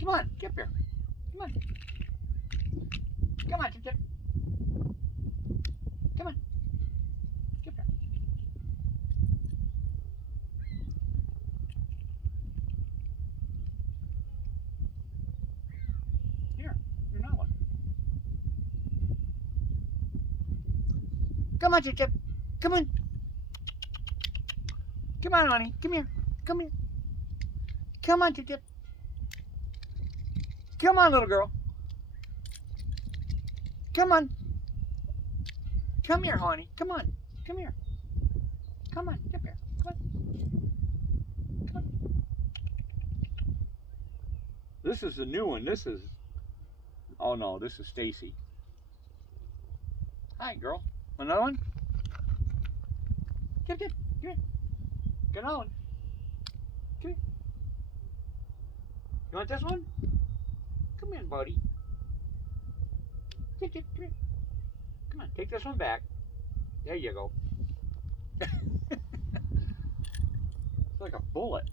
Come on, get up here. Come on. Come on, Chip Chip. Come on. Get up here. Here, you're not one. Come on, Chip Chip. Come on. Come on, honey. Come here. Come here. Come on, Chip Chip. Come on, little girl. Come on. Come here, honey. Come on. Come here. Come on. Get here. Come on. Come on. This is the new one. This is... Oh, no. This is Stacy. Hi, girl. Another one? Get. Come here. Get on. Come here. You want this one? Come in, buddy. Come here. Come on, take this one back. There you go. It's like a bullet.